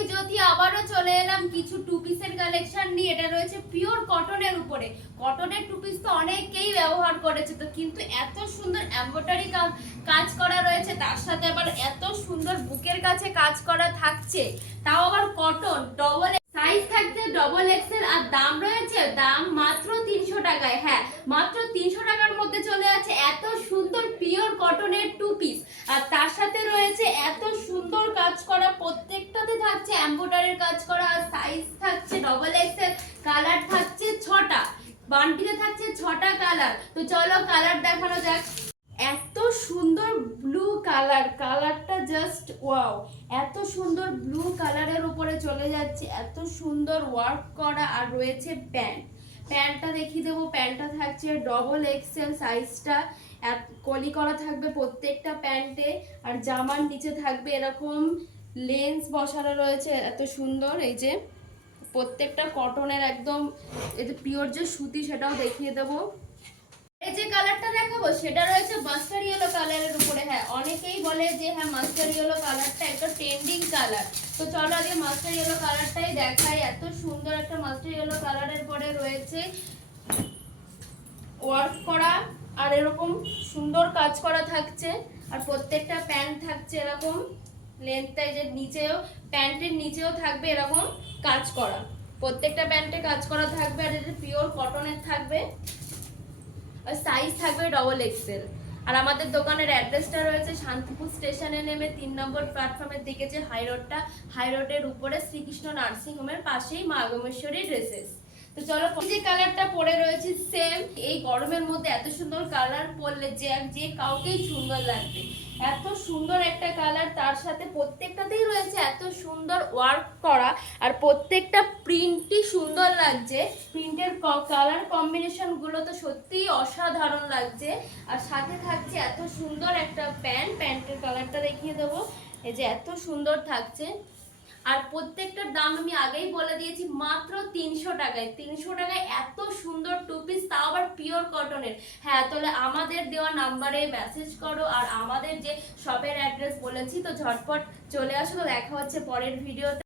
আমি জ্যোতি আবারও চলে এলাম কিছু টু পিসের কালেকশন নিয়ে। এটা রয়েছে পিওর কটনের উপরে। কটনের টু পিস তো অনেকেই ব্যবহার করেছে, তো কিন্তু এত সুন্দর এমব্রয়ডারি কাজ করা রয়েছে, তার সাথে আবার এত সুন্দর বুকের কাছে কাজ করা থাকছে, তাও আবার কটন। ডবল সাইজ থাকছে ডবল এক্সেল, আর দাম রয়েছে দাম মাত্র 300 টাকায়। হ্যাঁ, মাত্র 300 টাকার মধ্যে চলে আছে এত সুন্দর পিওর কটনের টু পিস। আর তার সাথে রয়েছে এত সুন্দর কাজ করা, প্রত্যেকটাতে থাকছে এমব্রয়ডারির কাজ করা। আর সাইজ থাকছে ডবল এক্সেল, কালার থাকছে 6টা, বান্ডিলে থাকছে 6টা কালার। তো চলো কালার দেখানো যাক। এত সুন্দর ব্লু কালার, কালারটা জাস্ট ওয়াও। এত সুন্দর ব্লু কালারের উপরে চলে যাচ্ছে, এত সুন্দর ওয়ার্ক করা। আর রয়েছে প্যান্টটা দেখিয়ে দেবো। প্যান্টটা থাকছে ডবল এক্সেল, সাইজটা কলি করা থাকবে প্রত্যেকটা প্যান্টে। আর জামার নিচে থাকবে এরকম লেন্স বসানো রয়েছে, এত সুন্দর। এই যে প্রত্যেকটা কটনের একদম, এই যে পিওর যে সুতি, সেটাও দেখিয়ে দেবো। এই যে কালারটা দেখাবো সেটা রয়েছে মাস্টার ইয়েলো কালারের উপরে। হ্যাঁ, অনেকেই বলে যে হ্যাঁ মাস্টার ইয়েলো কালারটা একটা ট্রেন্ডিং কালার। তো চলো আগে মাস্টার ইয়েলো কালারটাই দেখাই। এত সুন্দর একটা মাস্টার ইয়েলো কালারের পরে রয়েছে ওয়ার্ক করা, আর এরকম সুন্দর কাজ করা থাকছে। আর প্রত্যেকটা প্যান্ট থাকছে এরকম লেন্থটা, এই যে নিচেও প্যান্টের নিচেও থাকবে এরকম কাজ করা, প্রত্যেকটা প্যান্টে কাজ করা থাকবে। আর এটা পিওর কটনের থাকবে, আর সাইজ থাকবে ডবল এক্সেল। আর আমাদের দোকানের অ্যাড্রেসটা রয়েছে শান্তিপুর স্টেশনে নেমে 3 নম্বর প্ল্যাটফর্মের দিকে যে হাই রোডের উপরে শ্রীকৃষ্ণ নার্সিং হোমের পাশেই মা আগমেশ্বরী ড্রেসেস। তো চলো, যে কালারটা পরে রয়েছে সেম। এই গরমের মধ্যে এত সুন্দর কালার পরলে যে কাউকেই সুন্দর লাগবে। এত সুন্দর একটা কালার, তার সাথে প্রত্যেকটাতেই রয়েছে এত সুন্দর ওয়ার্ক করা। আর প্রত্যেকটা প্রিন্টই সুন্দর লাগছে, প্রিন্টের কালার কম্বিনেশন গুলো তো সত্যিই অসাধারণ লাগছে। আর সাথে থাকছে এত সুন্দর একটা প্যান্টের কালারটা দেখিয়ে দেবো। এই যে এত সুন্দর থাকছে। আর প্রত্যেকটার দাম আমি আগেই বলে দিয়েছি, মাত্র 300 টাকায়। 300 টাকায় এত সুন্দর টু পিস, তাও আবার পিওর কটনের। হ্যাঁ, তাহলে আমাদের দেওয়া নাম্বারে মেসেজ করো। আর আমাদের যে শপের অ্যাড্রেস বলেছি, তো ঝটপট চলে আসো। তো দেখা হচ্ছে পরের ভিডিওতে।